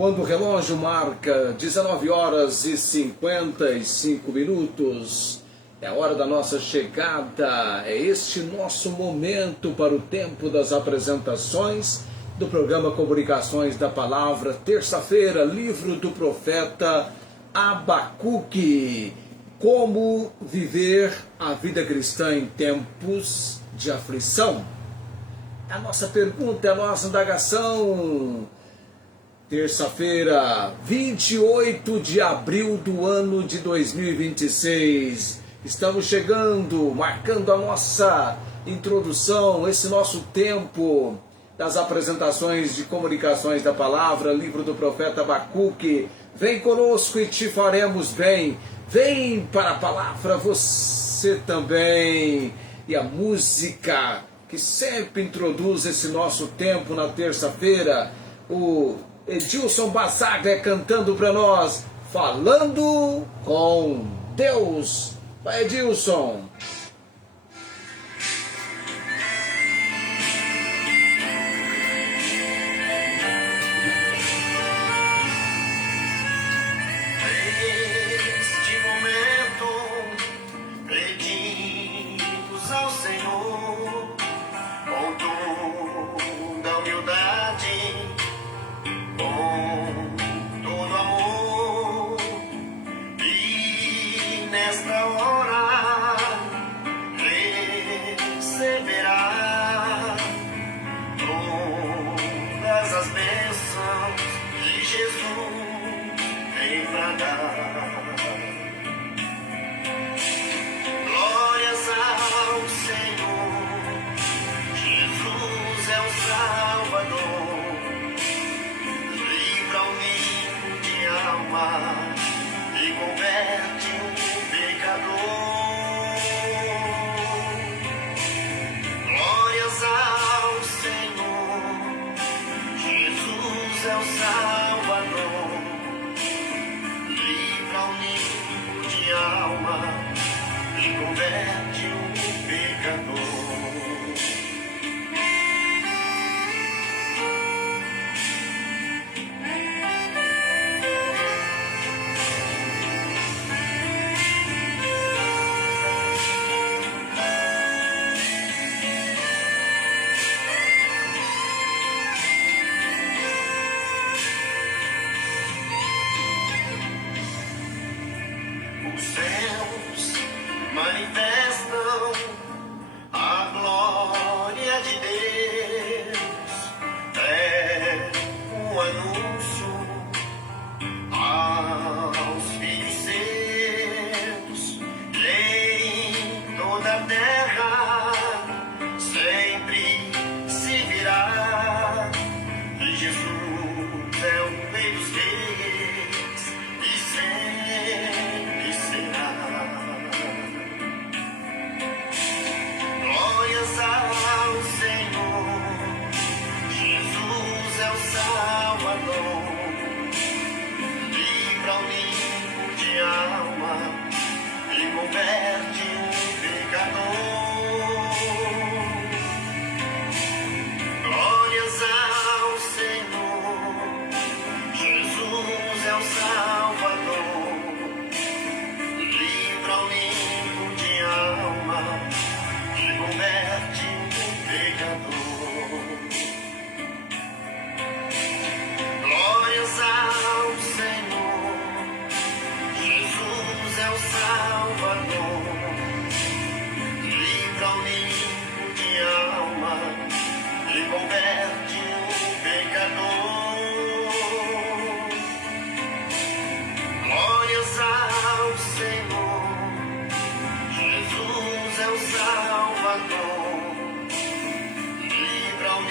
Quando o relógio marca 19 horas e 55 minutos, é a hora da nossa chegada, é este nosso momento para o tempo das apresentações do programa Comunicações da Palavra, terça-feira, livro do profeta Abacuque, como viver a vida cristã em tempos de aflição. A nossa pergunta, a nossa indagação. Terça-feira, 28 de abril do ano de 2026. Estamos chegando, marcando a nossa introdução, esse nosso tempo das apresentações de comunicações da palavra, livro do profeta Abacuque. Vem conosco e te faremos bem. Vem para a palavra você também. E a música que sempre introduz esse nosso tempo na terça-feira, o Edilson Basaglia cantando para nós, falando com Deus. Vai, Edilson. Neste momento, pedimos ao Senhor, com toda humildade, com todo amor, e nesta hora receberá todas as bênçãos que Jesus tem para dar. Glórias ao Senhor, Jesus é o Salvador, livra-o de alma e converte o pecador. Glórias ao Senhor, Jesus é o Salvador, livra-o de alma e converte o pecador. Os céus manifestam a glória de Deus, é um anúncio aos filhos seus, e em toda a terra sempre se virá que Jesus é o Rei dos Reis e sempre será. Glórias ao Senhor, Jesus é o Salvador, livra-o de alma e converte o pecador. Glórias ao Senhor, Jesus é o Salvador, livra-o de alma e converte o pecador. Glórias ao Senhor, Jesus é o Salvador, livra-o de alma e converte o pecador. Glórias ao Senhor, Jesus é o Salvador, livra-o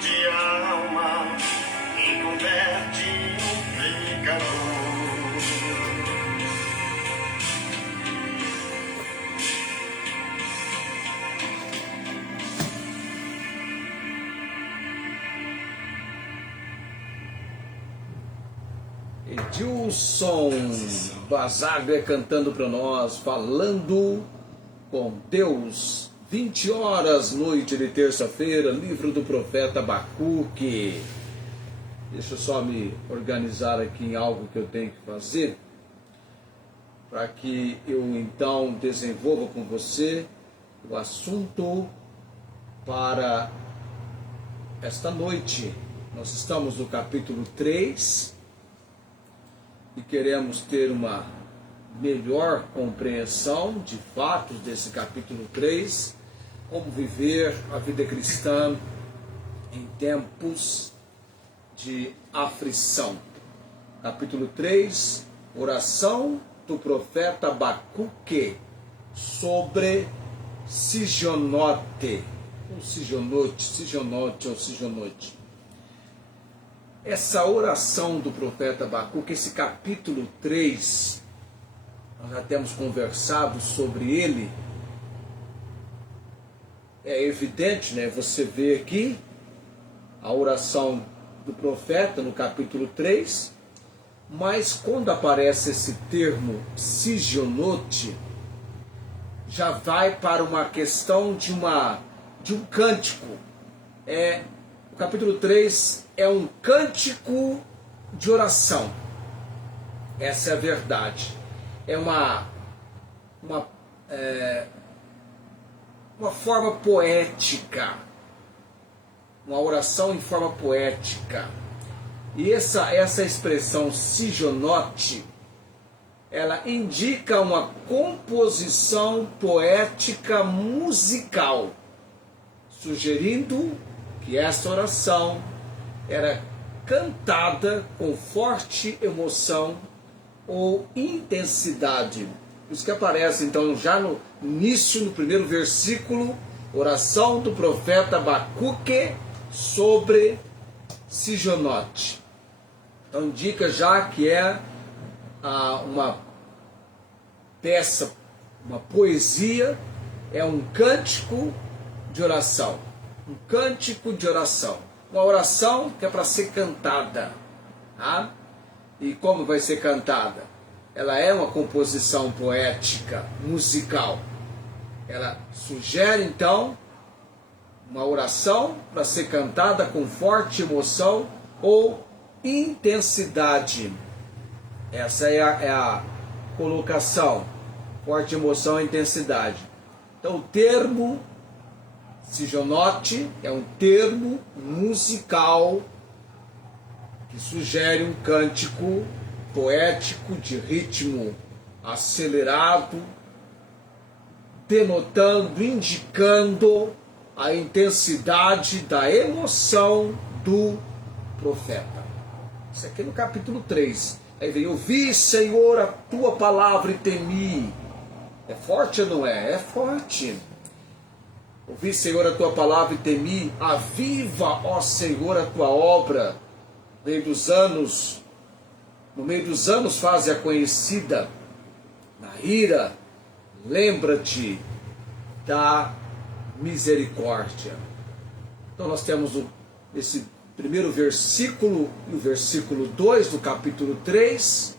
de alma e converte o pecador. Edilson Basaglia cantando para nós, falando com Deus. 20 horas, noite de terça-feira, livro do profeta Abacuque. Deixa eu só me organizar aqui em algo que eu tenho que fazer, para que eu então desenvolva com você o assunto para esta noite. Nós estamos no capítulo 3 e queremos ter uma melhor compreensão de fatos desse capítulo 3, como viver a vida cristã em tempos de aflição. Capítulo 3, oração do profeta Abacuque sobre Sigionote, ou Sigionote. Essa oração do profeta Abacuque, esse capítulo 3, nós já temos conversado sobre ele. É evidente, né? Você vê aqui a oração do profeta no capítulo 3, mas quando aparece esse termo Sigionote, já vai para uma questão de um cântico. O capítulo 3 é um cântico de oração. Essa é a verdade. É uma forma poética, uma oração em forma poética. E essa expressão Sigionote, ela indica uma composição poética musical, sugerindo que essa oração era cantada com forte emoção ou intensidade. Isso que aparece então já no início, no primeiro versículo, oração do profeta Abacuque sobre Sigionote. Então indica já que é uma peça, uma poesia, é um cântico de oração. Um cântico de oração. Uma oração que é para ser cantada. Tá? E como vai ser cantada? Ela é uma composição poética, musical. Ela sugere então uma oração para ser cantada com forte emoção ou intensidade. Essa é a colocação, forte emoção e intensidade. Então o termo Sigionote é um termo musical que sugere um cântico poético de ritmo acelerado, denotando, indicando a intensidade da emoção do profeta. Isso aqui é no capítulo 3. Aí vem: ouvi, Senhor, a tua palavra e temi. É forte ou não é? É forte. Ouvi, Senhor, a tua palavra e temi. Aviva, ó Senhor, a tua obra. No meio dos anos faze-a conhecida. Na ira, lembra-te da misericórdia. Então nós temos esse primeiro versículo e o versículo 2 do capítulo 3,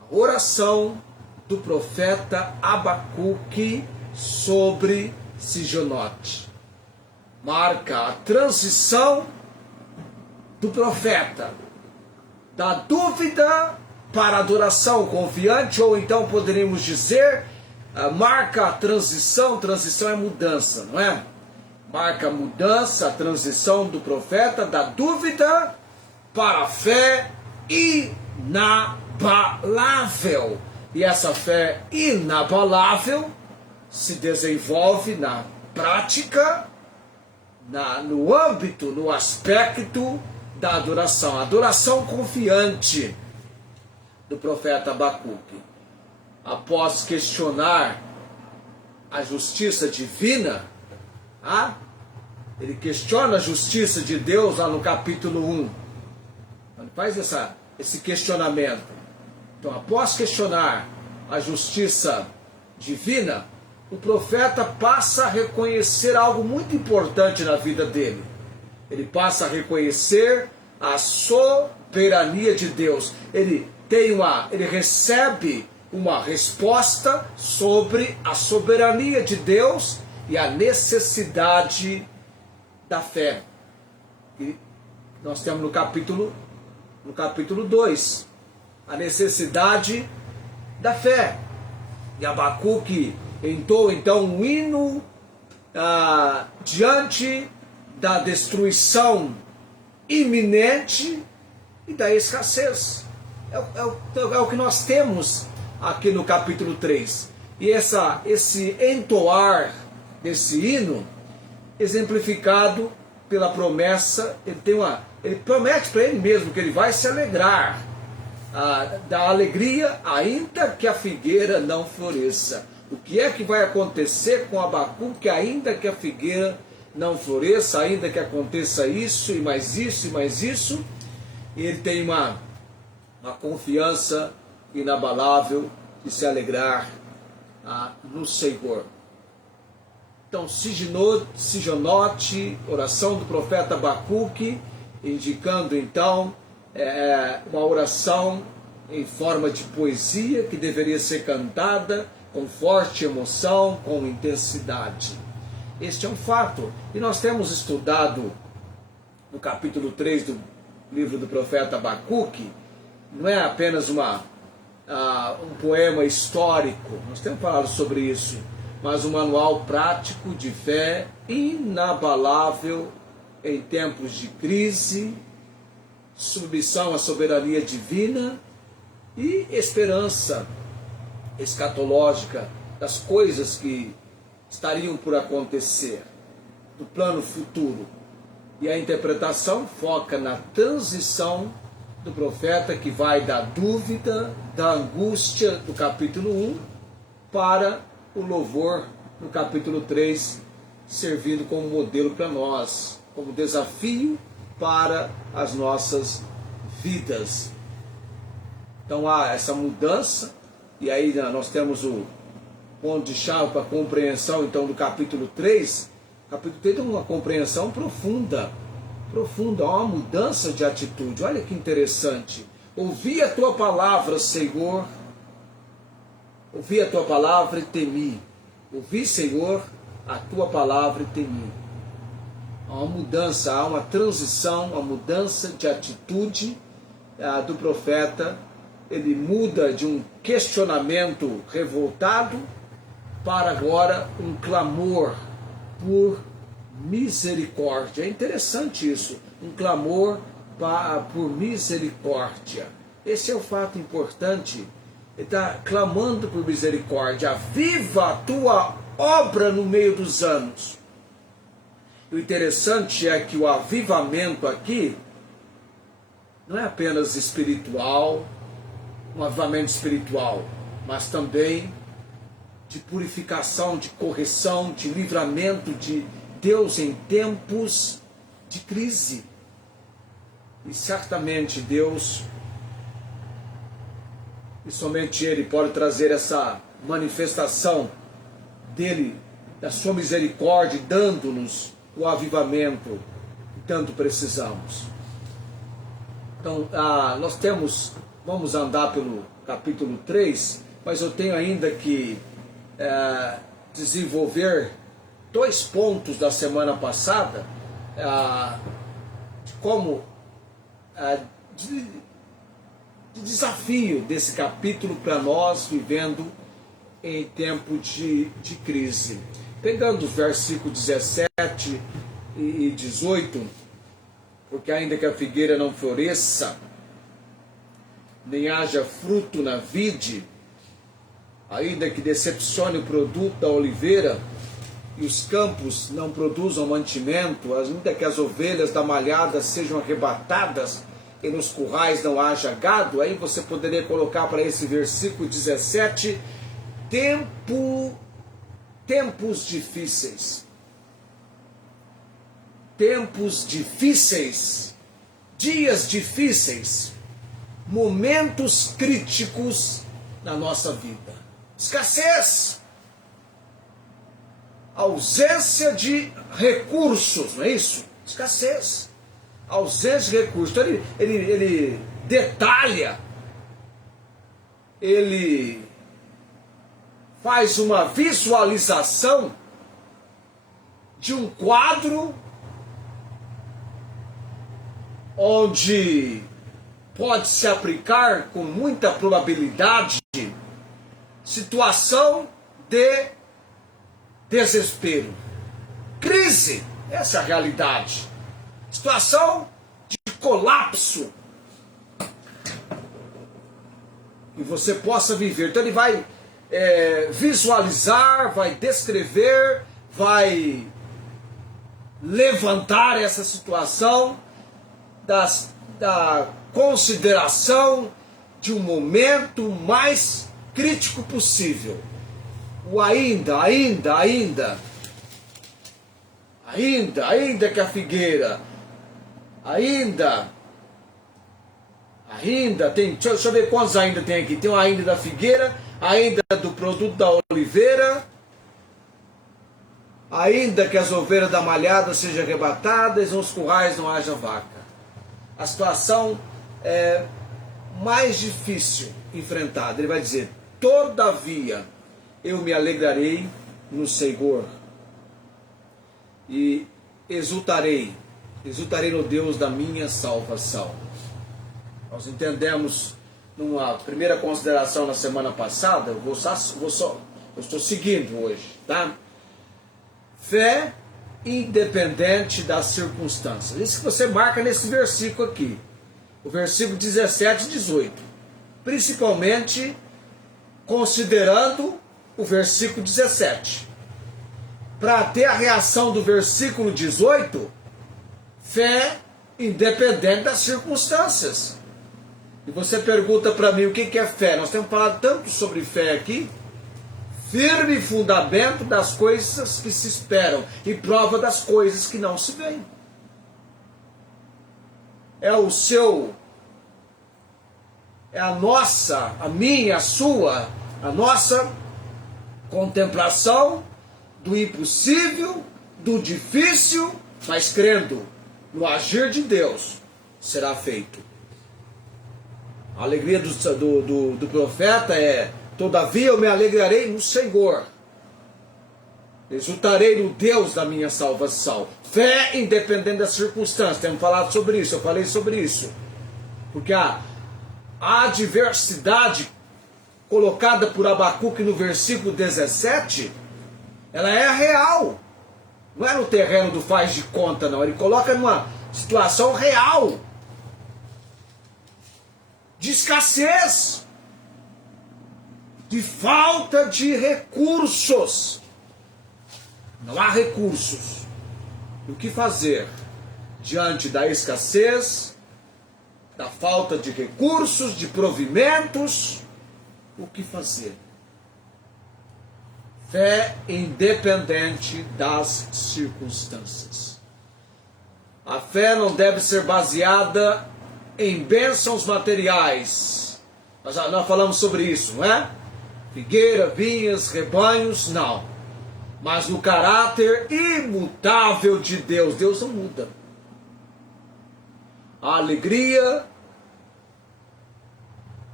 a oração do profeta Abacuque sobre Sigionote. Marca a transição do profeta da dúvida para a adoração confiante, ou então poderíamos dizer, marca a transição é mudança, não é? Marca a mudança, a transição do profeta da dúvida para a fé inabalável. E essa fé inabalável se desenvolve na prática, no âmbito, no aspecto da adoração. A adoração confiante do profeta Abacuque. Após questionar a justiça divina, ele questiona a justiça de Deus lá no capítulo 1. Ele faz esse questionamento. Então, após questionar a justiça divina, o profeta passa a reconhecer algo muito importante na vida dele. Ele passa a reconhecer a soberania de Deus. Ele recebe uma resposta sobre a soberania de Deus e a necessidade da fé. E nós temos no capítulo 2, a necessidade da fé. E Abacuque entoa então um hino diante da destruição iminente e da escassez. É o que nós temos aqui no capítulo 3. E esse entoar desse hino, exemplificado pela promessa, ele promete para ele mesmo que ele vai se alegrar, da alegria, ainda que a figueira não floresça. O que é que vai acontecer com Abacuque, ainda que a figueira não floresça, ainda que aconteça isso e mais isso e mais isso? E ele tem uma confiança inabalável de se alegrar no Senhor. Então, Sijonote, oração do profeta Abacuque, indicando então uma oração em forma de poesia que deveria ser cantada com forte emoção, com intensidade. Este é um fato. E nós temos estudado no capítulo 3 do livro do profeta Abacuque, não é apenas um poema histórico, nós temos falado sobre isso, mas um manual prático de fé inabalável em tempos de crise, submissão à soberania divina e esperança escatológica das coisas que estariam por acontecer, do plano futuro. E a interpretação foca na transição do profeta, que vai da dúvida, da angústia do capítulo 1 para o louvor no capítulo 3, servindo como modelo para nós, como desafio para as nossas vidas. Então há essa mudança, e aí nós temos o ponto de chave para a compreensão então do capítulo 3. O capítulo 3 é uma compreensão profunda, há uma mudança de atitude. Olha que interessante. Ouvi a tua palavra, Senhor, ouvi a tua palavra e temi. Ouvi, Senhor, a tua palavra e temi. Há uma mudança, há uma transição, uma mudança de atitude do profeta. Ele muda de um questionamento revoltado para agora um clamor por misericórdia. É interessante isso, um clamor por misericórdia. Esse é o fato importante. Ele está clamando por misericórdia. Aviva a tua obra no meio dos anos. O interessante é que o avivamento aqui não é apenas espiritual, um avivamento espiritual, mas também de purificação, de correção, de livramento de Deus em tempos de crise. E certamente Deus, e somente Ele pode trazer essa manifestação dele, da sua misericórdia, dando-nos o avivamento que tanto precisamos. Então, vamos andar pelo capítulo 3, mas eu tenho ainda que desenvolver 2 pontos da semana passada, de desafio desse capítulo para nós vivendo em tempo de crise. Pegando os versículos 17 e 18, porque ainda que a figueira não floresça, nem haja fruto na vide, ainda que decepcione o produto da oliveira, e os campos não produzam mantimento, ainda que as ovelhas da malhada sejam arrebatadas, e nos currais não haja gado, aí você poderia colocar para esse versículo 17, tempos difíceis. Tempos difíceis, dias difíceis, momentos críticos na nossa vida. Escassez, ausência de recursos, não é isso? Escassez, ausência de recursos. Então ele detalha, ele faz uma visualização de um quadro onde pode se aplicar com muita probabilidade situação de desespero, crise, essa é a realidade, situação de colapso que você possa viver. Então ele vai visualizar, vai descrever, vai levantar essa situação da consideração de um momento mais crítico possível. O ainda que a figueira, ainda tem, deixa eu ver quantos ainda tem aqui. Tem o ainda da figueira, ainda do produto da oliveira, ainda que as ovelhas da malhada sejam arrebatadas, nos currais não haja vaca. A situação é mais difícil enfrentada. Ele vai dizer: todavia eu me alegrarei no Senhor e exultarei no Deus da minha salvação. Nós entendemos numa primeira consideração na semana passada, eu estou seguindo hoje, tá? Fé independente das circunstâncias. Isso que você marca nesse versículo aqui, o versículo 17 e 18, principalmente considerando o versículo 17. Para ter a reação do versículo 18, fé independente das circunstâncias. E você pergunta para mim o que é fé? Nós temos falado tanto sobre fé aqui. Firme fundamento das coisas que se esperam e prova das coisas que não se veem. É a minha, a nossa contemplação do impossível, do difícil, mas crendo no agir de Deus, será feito. A alegria do profeta é: todavia eu me alegrarei no Senhor, exultarei no Deus da minha salvação. Fé independente das circunstâncias. Temos falado sobre isso, eu falei sobre isso. Porque a adversidade colocada por Abacuque no versículo 17, ela é real. Não é no terreno do faz de conta, não. Ele coloca numa situação real de escassez, de falta de recursos. Não há recursos. E o que fazer diante da escassez, da falta de recursos, de provimentos? O que fazer? Fé independente das circunstâncias. A fé não deve ser baseada em bênçãos materiais. Nós falamos sobre isso, não é? Figueira, vinhas, rebanhos, não. Mas no caráter imutável de Deus. Deus não muda. A alegria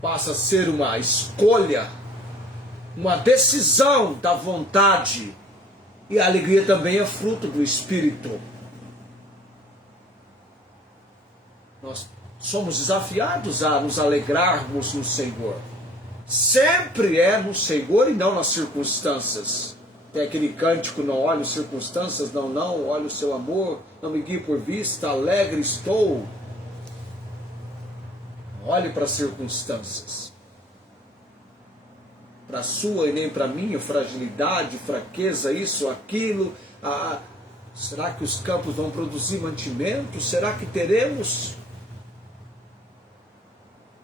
passa a ser uma escolha, uma decisão da vontade. E a alegria também é fruto do Espírito. Nós somos desafiados a nos alegrarmos no Senhor. Sempre é no Senhor e não nas circunstâncias. Tem aquele cântico: não olho circunstâncias, não olho o seu amor, não me guie por vista, alegre estou. Não olhe para as circunstâncias, para a sua e nem para a minha fragilidade, fraqueza, isso, aquilo. Será que os campos vão produzir mantimento? Será que teremos?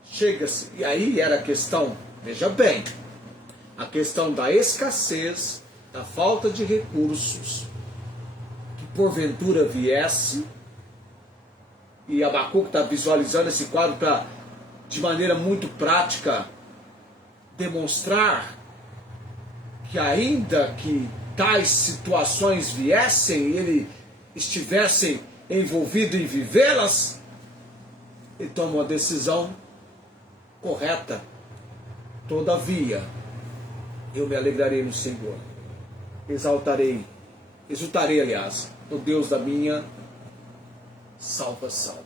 Chega-se, e aí era a questão, veja bem, a questão da escassez, da falta de recursos, que porventura viesse, e Abacuque está visualizando esse quadro para, de maneira muito prática, demonstrar que ainda que tais situações viessem e ele estivesse envolvido em vivê-las, ele toma uma decisão correta. Todavia eu me alegrarei no Senhor, exultarei, aliás, no Deus da minha salvação.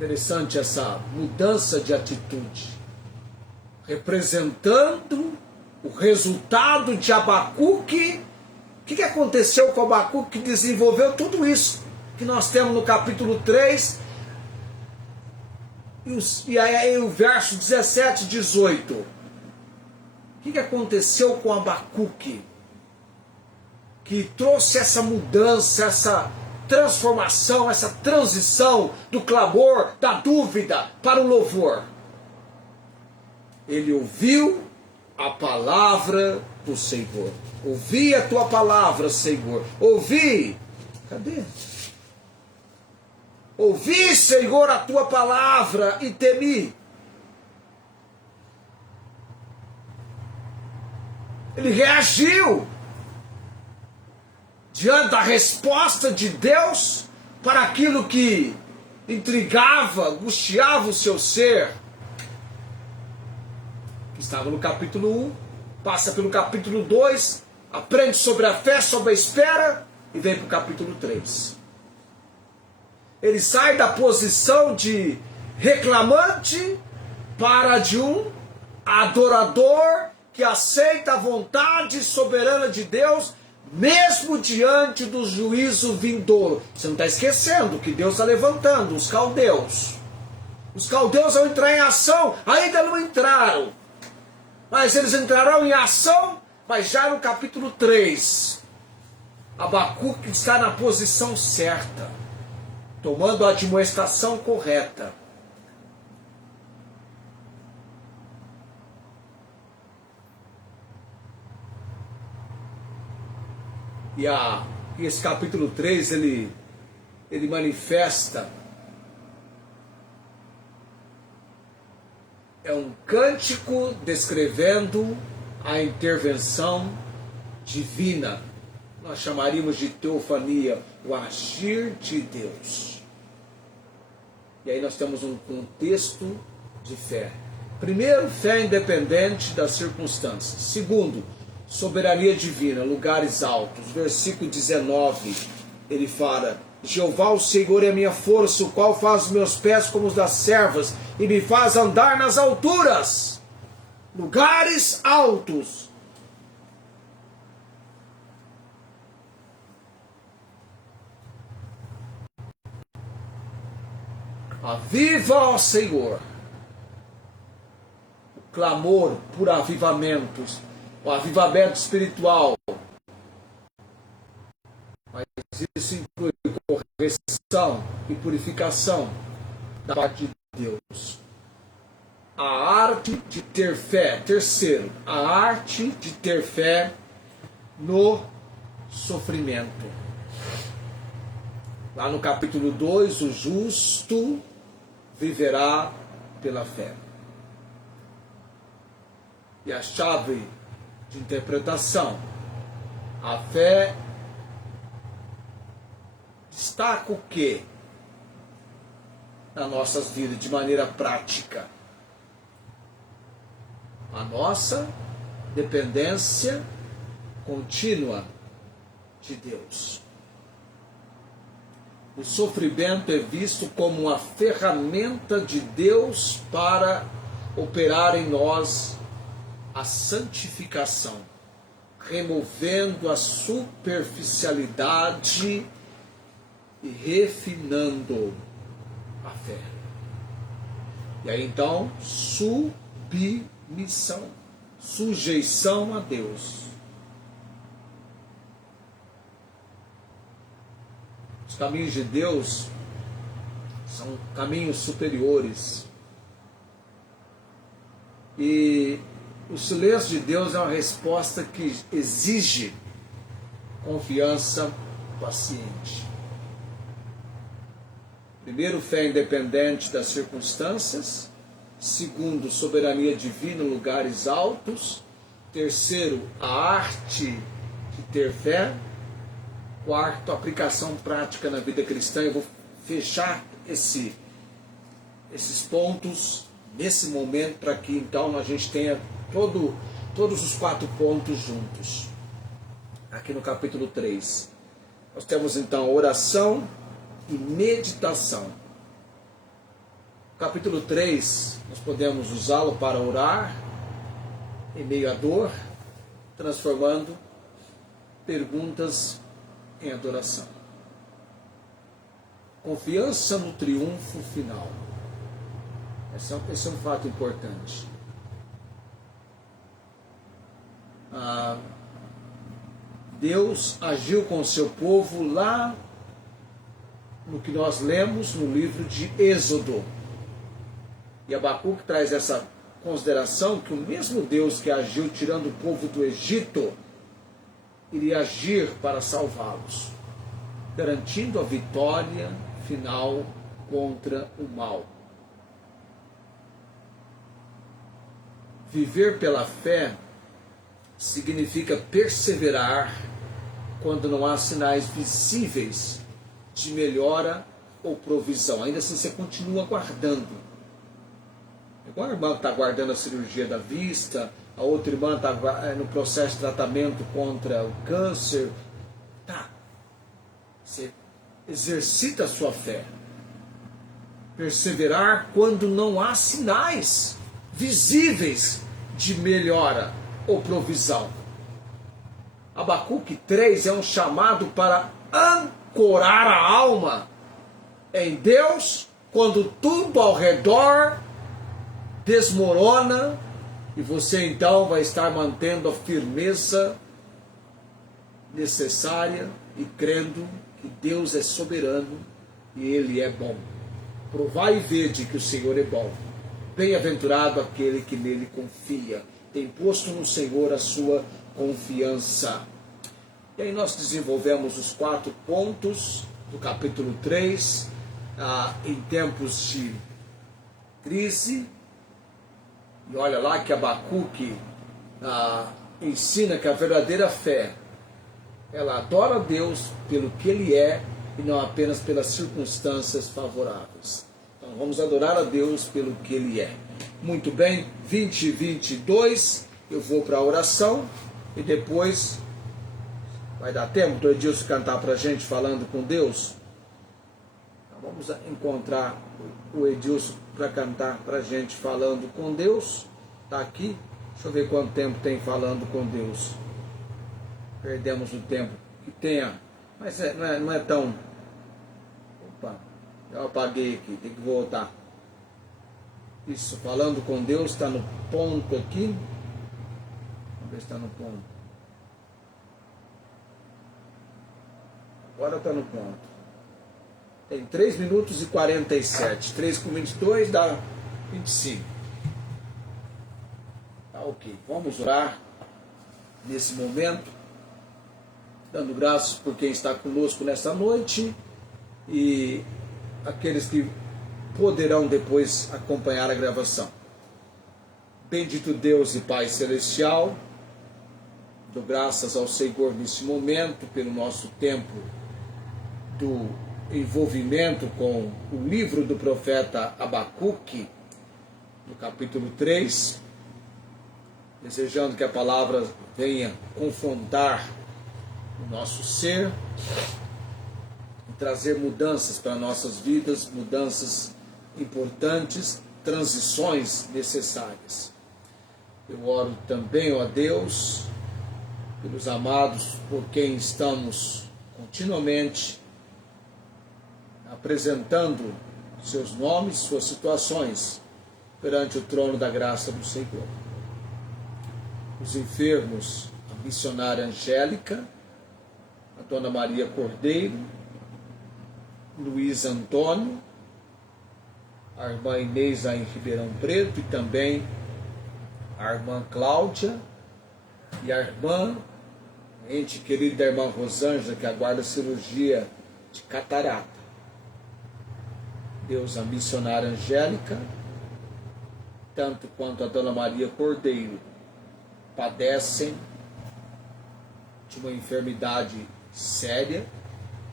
Interessante essa mudança de atitude, representando o resultado de Abacuque. O que aconteceu com Abacuque que desenvolveu tudo isso que nós temos no capítulo 3, e aí o verso 17 e 18. O que aconteceu com Abacuque que trouxe essa mudança, essa transformação, essa transição do clamor, da dúvida para o louvor? Ele ouviu a palavra do Senhor. Ouvi a tua palavra, Senhor. Ouvi. Cadê? Ouvi, Senhor, a tua palavra e temi. Ele reagiu diante da resposta de Deus para aquilo que intrigava, angustiava o seu ser. Estava no capítulo 1, passa pelo capítulo 2, aprende sobre a fé, sobre a espera e vem para o capítulo 3. Ele sai da posição de reclamante para de um adorador que aceita a vontade soberana de Deus, mesmo diante do juízo vindouro. Você não está esquecendo que Deus está levantando os caldeus. Os caldeus vão entrar em ação, ainda não entraram. Mas eles entrarão em ação, mas já no capítulo 3. Abacuque está na posição certa, tomando a admoestação correta. E esse capítulo 3, ele manifesta, é um cântico descrevendo a intervenção divina. Nós chamaríamos de teofania, o agir de Deus. E aí nós temos um contexto de fé. Primeiro, fé independente das circunstâncias. Segundo, soberania divina, lugares altos. Versículo 19, ele fala: Jeová, o Senhor, é a minha força, o qual faz os meus pés como os das servas e me faz andar nas alturas. Lugares altos. Aviva, ó Senhor, o clamor por avivamentos, o avivamento espiritual. Mas isso inclui correção e purificação da parte de Deus. A arte de ter fé. Terceiro, a arte de ter fé no sofrimento. Lá no capítulo 2, o justo viverá pela fé. E a chave de interpretação: a fé destaca o que nas nossas vidas de maneira prática? A nossa dependência contínua de Deus. O sofrimento é visto como uma ferramenta de Deus para operar em nós a santificação, removendo a superficialidade e refinando a fé. E aí então, submissão, sujeição a Deus. Os caminhos de Deus são caminhos superiores. E o silêncio de Deus é uma resposta que exige confiança paciente. Primeiro, fé independente das circunstâncias. Segundo, soberania divina em lugares altos. Terceiro, a arte de ter fé. Quarto, aplicação prática na vida cristã. Eu vou fechar esses pontos nesse momento para que então a gente tenha todos os 4 pontos juntos. Aqui no capítulo 3. Nós temos então oração e meditação. capítulo 3, nós podemos usá-lo para orar em meio à dor, transformando perguntas em adoração. Confiança no triunfo final. Esse é um fato importante. Deus agiu com o seu povo lá no que nós lemos no livro de Êxodo. E Abacuque traz essa consideração que o mesmo Deus que agiu tirando o povo do Egito iria agir para salvá-los, garantindo a vitória final contra o mal. Viver pela fé significa perseverar quando não há sinais visíveis de melhora ou provisão. Ainda assim você continua aguardando. Igual a irmã que está aguardando a cirurgia da vista, a outra irmã está no processo de tratamento contra o câncer. Você exercita a sua fé. Perseverar quando não há sinais visíveis de melhora ou provisão. Abacuque 3 é um chamado para ancorar a alma em Deus quando tudo ao redor desmorona e você então vai estar mantendo a firmeza necessária e crendo que Deus é soberano e Ele é bom. Provai e vede que o Senhor é bom. Bem-aventurado aquele que nele confia, tem posto no Senhor a sua confiança. E aí nós desenvolvemos os 4 pontos do capítulo 3, em tempos de crise. E olha lá que Abacuque ensina que a verdadeira fé, ela adora a Deus pelo que Ele é e não apenas pelas circunstâncias favoráveis. Então vamos adorar a Deus pelo que Ele é. Muito bem, 2022, eu vou para a oração e depois vai dar tempo do Edilson cantar para a gente falando com Deus. Então vamos encontrar o Edilson para cantar para a gente falando com Deus. Está aqui, deixa eu ver quanto tempo tem falando com Deus. Perdemos o tempo que tenha, mas não é tão... Opa, eu apaguei aqui, tem que voltar. Isso, falando com Deus, está no ponto aqui. Vamos ver se está no ponto. Agora está no ponto. Tem 3 minutos e 47. 3 com 22 dá 25. Tá ok. Vamos orar nesse momento, dando graças por quem está conosco nessa noite e aqueles que poderão depois acompanhar a gravação. Bendito Deus e Pai Celestial, dou graças ao Senhor nesse momento pelo nosso tempo do envolvimento com o livro do profeta Abacuque, no capítulo 3, desejando que a palavra venha confrontar o nosso ser e trazer mudanças para nossas vidas, mudanças importantes, transições necessárias. Eu oro também, ó Deus, pelos amados por quem estamos continuamente apresentando seus nomes, suas situações perante o trono da graça do Senhor. Os enfermos, a missionária Angélica, a Dona Maria Cordeiro, Luiz Antônio, a irmã Inês em Ribeirão Preto e também a irmã Cláudia e a irmã, ente querida da irmã Rosângela, que aguarda cirurgia de catarata. Deus, a missionária Angélica, tanto quanto a Dona Maria Cordeiro, padecem de uma enfermidade séria,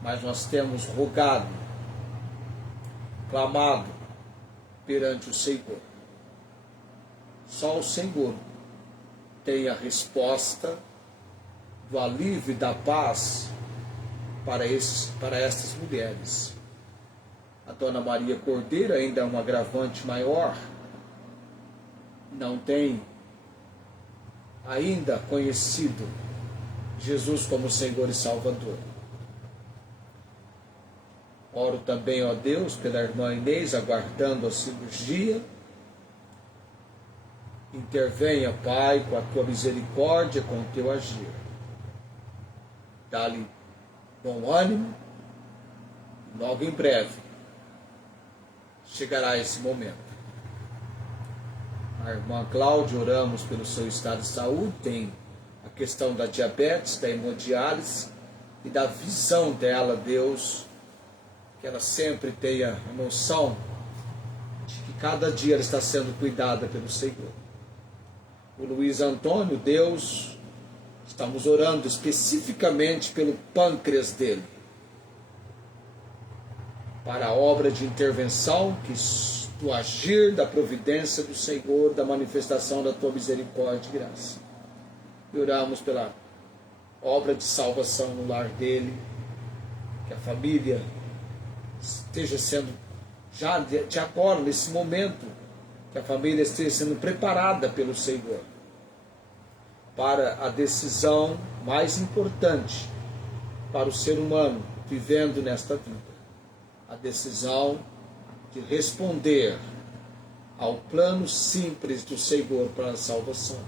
mas nós temos rogado, clamado perante o Senhor. Só o Senhor tem a resposta do alívio e da paz para estas mulheres. A Dona Maria Cordeiro ainda é um agravante maior, não tem ainda conhecido Jesus como Senhor e Salvador. Oro também, ó Deus, pela irmã Inês, aguardando a cirurgia. Intervenha, Pai, com a tua misericórdia, com o teu agir. Dá-lhe bom ânimo, e logo em breve chegará esse momento. A irmã Cláudia, oramos pelo seu estado de saúde, tem a questão da diabetes, da hemodiálise e da visão dela, Deus, que ela sempre tenha a noção de que cada dia ela está sendo cuidada pelo Senhor. O Luiz Antônio, Deus, estamos orando especificamente pelo pâncreas dele, para a obra de intervenção, que do agir da providência do Senhor, da manifestação da tua misericórdia e graça. E oramos pela obra de salvação no lar dele, que a família esteja sendo, já de agora, nesse momento, que a família esteja sendo preparada pelo Senhor para a decisão mais importante para o ser humano vivendo nesta vida. A decisão de responder ao plano simples do Senhor para a salvação,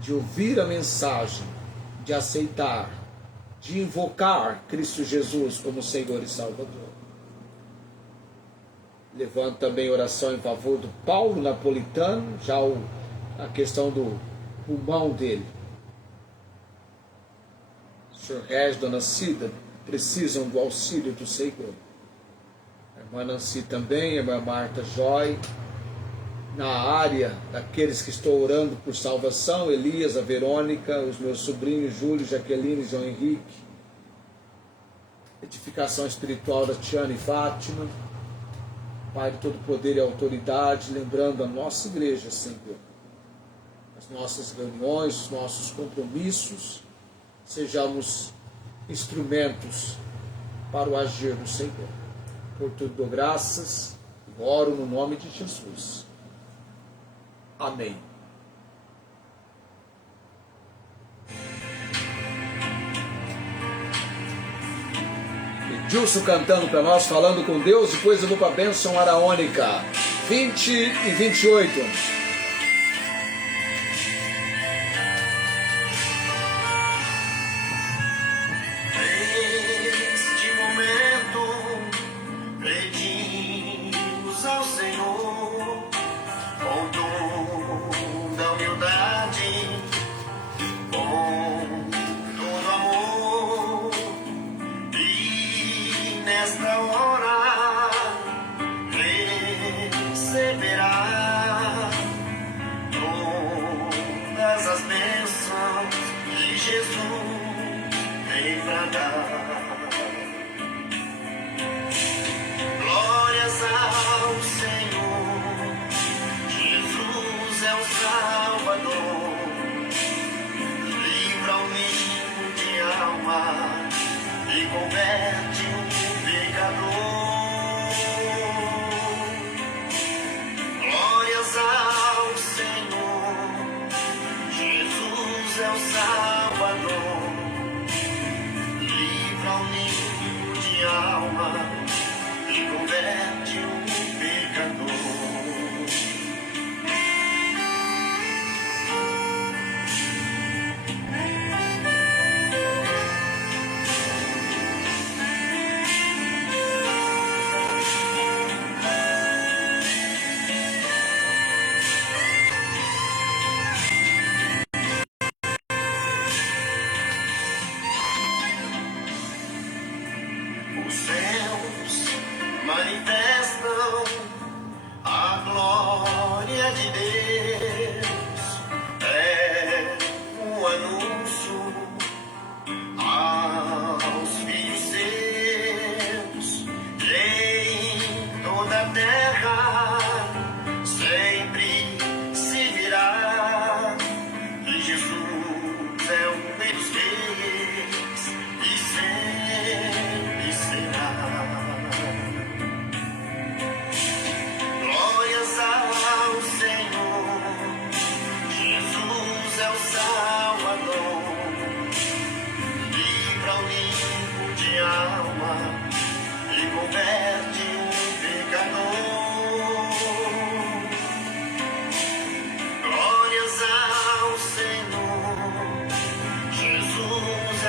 de ouvir a mensagem, de aceitar, de invocar Cristo Jesus como Senhor e Salvador. Levanto também oração em favor do Paulo Napolitano, já a questão do pulmão dele. O Sr. Regis, Dona Cida, precisam do auxílio do Senhor. A irmã Nancy também, a irmã Marta Joy. Na área daqueles que estou orando por salvação, Elias, a Verônica, os meus sobrinhos Júlio, Jaqueline e João Henrique. Edificação espiritual da Tiana e Fátima. Pai de todo poder e autoridade, lembrando a nossa igreja, Senhor. As nossas reuniões, os nossos compromissos, sejamos instrumentos para o agir do Senhor. Por tudo dou graças e oro no nome de Jesus. Amém. Edilson cantando para nós, falando com Deus, depois eu vou para a bênção araônica, 20 e 28.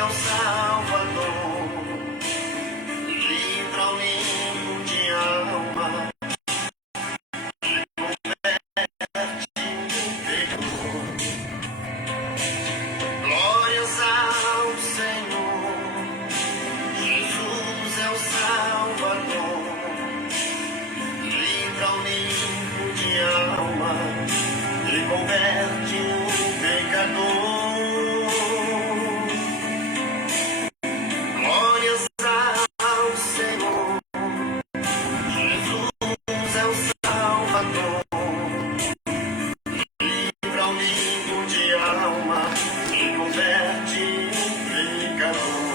o Salvador, livra o limpo de alma, converte em pecador. Glórias ao Senhor, Jesus é o Salvador, livra o limpo de alma e converte o pecador. Glórias ao Senhor, Jesus é o Salvador, livra o limpo de alma e converte o pecador.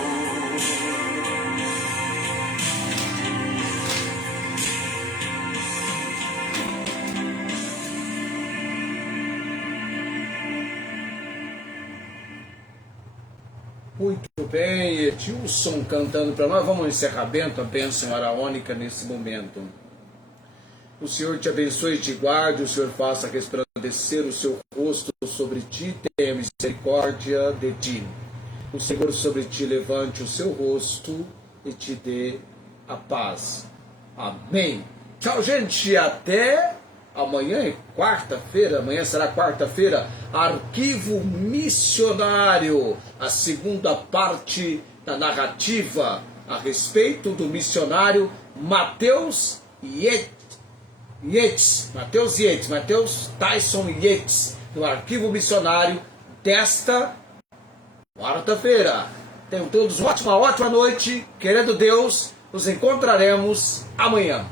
Muito bem, Edilson cantando para nós. Vamos ao encerramento, a bênção araônica nesse momento. O Senhor te abençoe e te guarde, o Senhor faça resplandecer o seu rosto sobre ti, tenha misericórdia de ti. O Senhor sobre ti levante o seu rosto e te dê a paz. Amém. Tchau, gente, até amanhã é quarta-feira, amanhã será quarta-feira, Arquivo Missionário, a segunda parte da narrativa a respeito do missionário Mateus Mateus Tyson Yates, no Arquivo Missionário desta quarta-feira. Tenham todos uma ótima noite, querendo Deus, nos encontraremos amanhã.